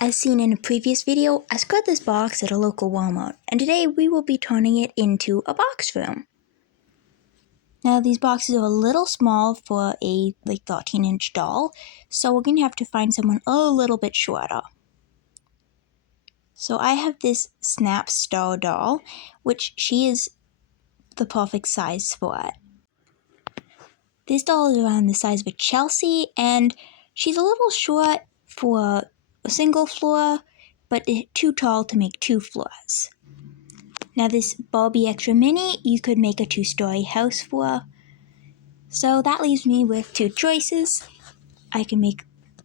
As seen in a previous video, I got this box at a local Walmart, and today we will be turning it into a box room. Now these boxes are a little small for a 13-inch doll, so we're going to have to find someone a little bit shorter. So I have this Snap Star doll, which she is the perfect size for it. This doll is around the size of a Chelsea, and she's a little short for a single floor, but too tall to make 2 floors. Now this Barbie Extra Mini, you could make a 2-story house for. So that leaves me with 2 choices. I can make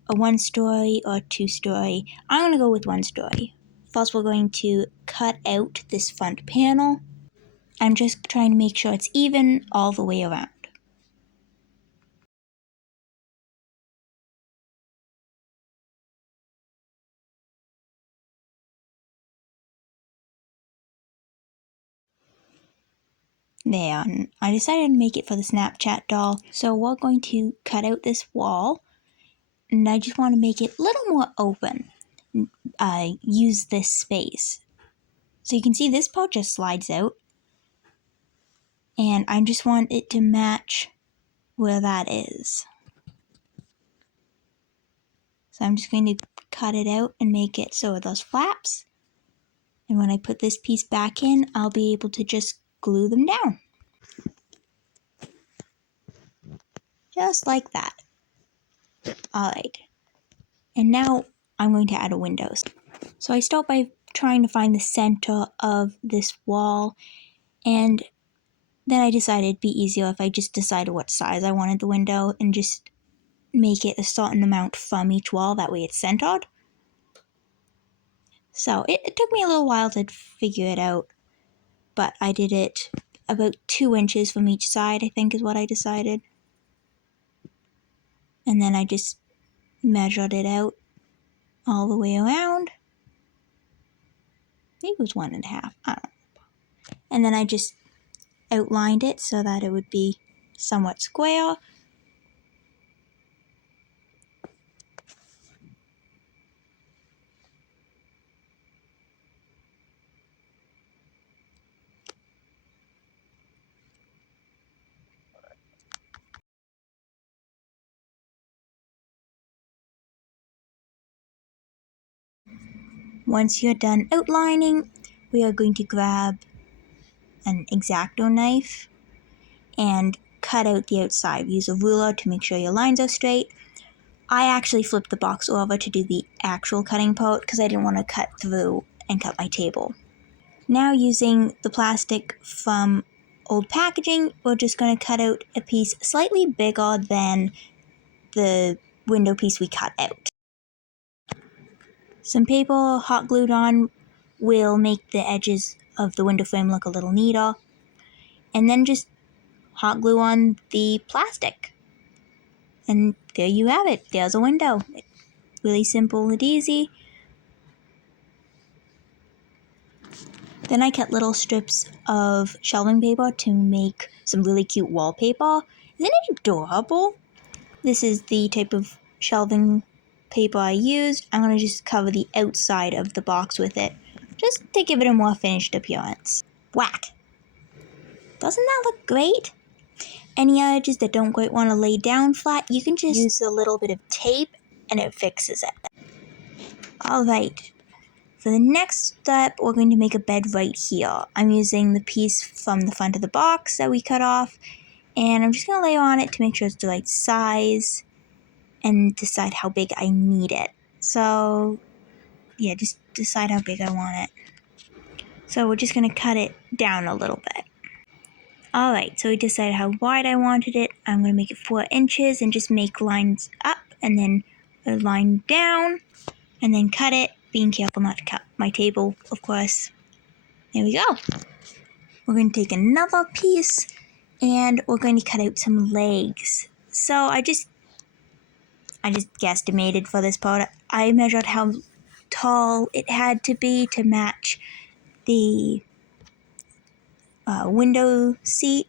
a 1-story or 2-story. I'm going to go with 1-story. First we're going to cut out this front panel. I'm just trying to make sure it's even all the way around. There, I decided to make it for the Snapchat doll, so we're going to cut out this wall, and I just want to make it a little more open. Use this space. So you can see this part just slides out, and I just want it to match where that is. So I'm just going to cut it out and make it so with those flaps, and when I put this piece back in, I'll be able to just glue them down. Just like that. Alright. And now I'm going to add a window. So I start by trying to find the center of this wall, and then I decided it'd be easier if I just decided what size I wanted the window and just make it a certain amount from each wall, that way it's centered. So it took me a little while to figure it out, but I did it about 2 inches from each side, I think is what I decided. And then I just measured it out all the way around. I think it was 1.5, I don't know. And then I just outlined it so that it would be somewhat square. Once you're done outlining, we are going to grab an X-Acto knife and cut out the outside. Use a ruler to make sure your lines are straight. I actually flipped the box over to do the actual cutting part because I didn't want to cut through and cut my table. Now using the plastic from old packaging, we're just going to cut out a piece slightly bigger than the window piece we cut out. Some paper hot glued on will make the edges of the window frame look a little neater. And then just hot glue on the plastic. And there you have it. There's a window. Really simple and easy. Then I cut little strips of shelving paper to make some really cute wallpaper. Isn't it adorable? This is the type of shelving paper I used. I'm going to just cover the outside of the box with it, just to give it a more finished appearance. Whack! Doesn't that look great? Any edges that don't quite want to lay down flat, you can just use a little bit of tape and it fixes it. Alright, for the next step, we're going to make a bed right here. I'm using the piece from the front of the box that we cut off, and I'm just going to lay on it to make sure it's the right size and decide how big I need it. So, yeah, just decide how big I want it. So we're just going to cut it down a little bit. Alright, so we decided how wide I wanted it. I'm going to make it 4 inches and just make lines up and then a line down and then cut it, being careful not to cut my table, of course. There we go. We're going to take another piece and we're going to cut out some legs. So I just guesstimated for this part. I measured how tall it had to be to match the window seat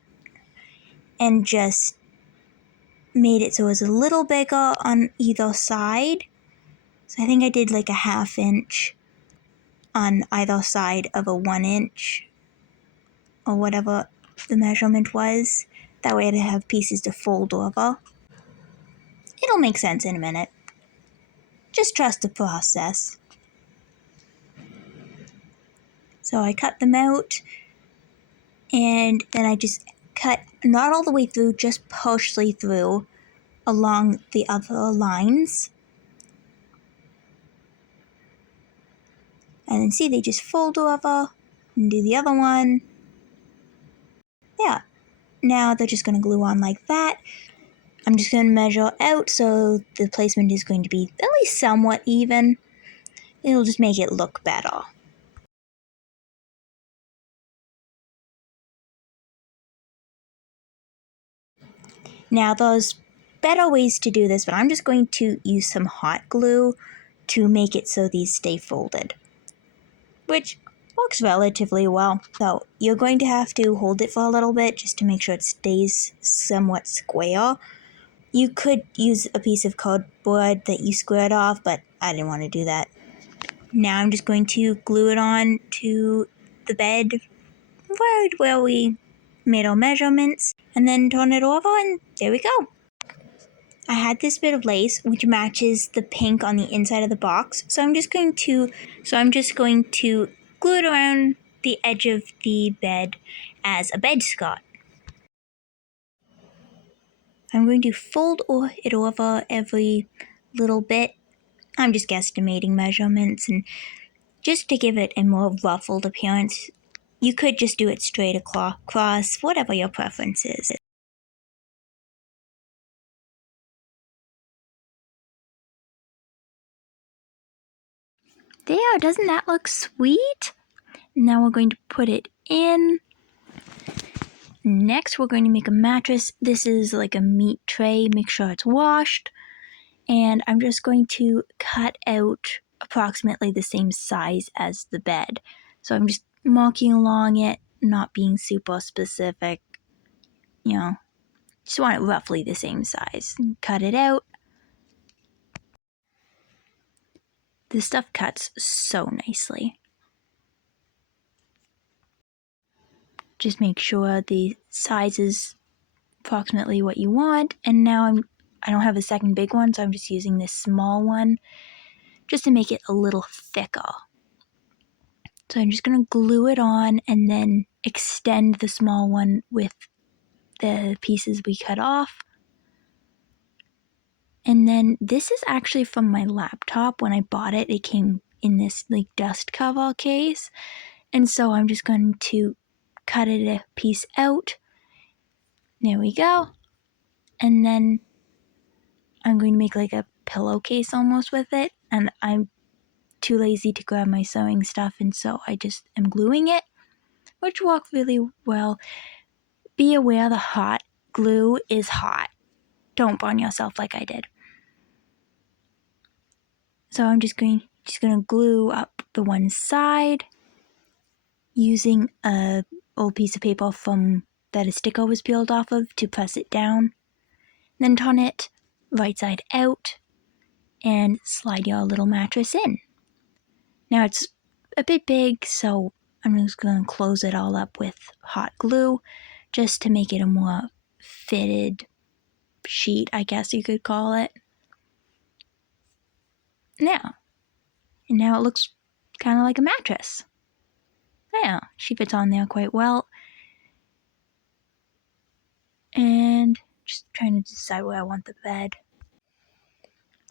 and just made it so it was a little bigger on either side. So I think I did like a 1/2 inch on either side of a 1 inch or whatever the measurement was. That way I'd have pieces to fold over. It'll make sense in a minute. Just trust the process. So I cut them out, and then I just cut not all the way through, just partially through along the other lines. And then see, they just fold over and do the other one. Yeah. Now they're just going to glue on like that. I'm just going to measure out so the placement is going to be at least somewhat even. It'll just make it look better. Now there's better ways to do this, but I'm just going to use some hot glue to make it so these stay folded, which works relatively well. So you're going to have to hold it for a little bit just to make sure it stays somewhat square. You could use a piece of cardboard that you squared off, but I didn't want to do that. Now I'm just going to glue it on to the bed right where we made our measurements, and then turn it over, and there we go. I had this bit of lace which matches the pink on the inside of the box, so I'm just going to glue it around the edge of the bed as a bed skirt. I'm going to fold it over every little bit. I'm just guesstimating measurements, and just to give it a more ruffled appearance, you could just do it straight across, whatever your preference is. There, doesn't that look sweet? Now we're going to put it in. Next, we're going to make a mattress. This is like a meat tray. Make sure it's washed. And I'm just going to cut out approximately the same size as the bed. So I'm just marking along it, not being super specific. You know, just want it roughly the same size. Cut it out. This stuff cuts so nicely. Just make sure the size is approximately what you want. And now I don't have a second big one, so I'm just using this small one just to make it a little thicker. So I'm just going to glue it on and then extend the small one with the pieces we cut off. And then this is actually from my laptop. When I bought it, it came in this like dust cover case. And so I'm just going to cut it a piece out. There we go. And then I'm going to make like a pillowcase almost with it. And I'm too lazy to grab my sewing stuff, and so I just am gluing it, which worked really well. Be aware the hot glue is hot. Don't burn yourself like I did. So I'm just going to glue up the one side using a old piece of paper from that a sticker was peeled off of to press it down. Then turn it right side out and slide your little mattress in. Now it's a bit big, so I'm just going to close it all up with hot glue just to make it a more fitted sheet, I guess you could call it. Now it looks kind of like a mattress. Yeah, she fits on there quite well. And just trying to decide where I want the bed.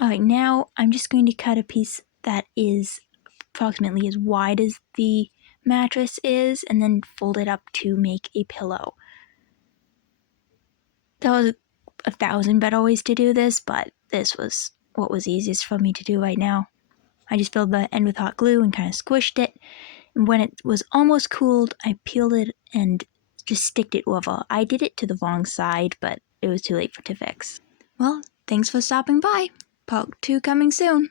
Alright, now I'm just going to cut a piece that is approximately as wide as the mattress is, and then fold it up to make a pillow. There was 1,000 better ways to do this, but this was what was easiest for me to do right now. I just filled the end with hot glue and kind of squished it. And when it was almost cooled, I peeled it and just sticked it over. I did it to the wrong side, but it was too late to fix. Well, thanks for stopping by. Part 2 coming soon.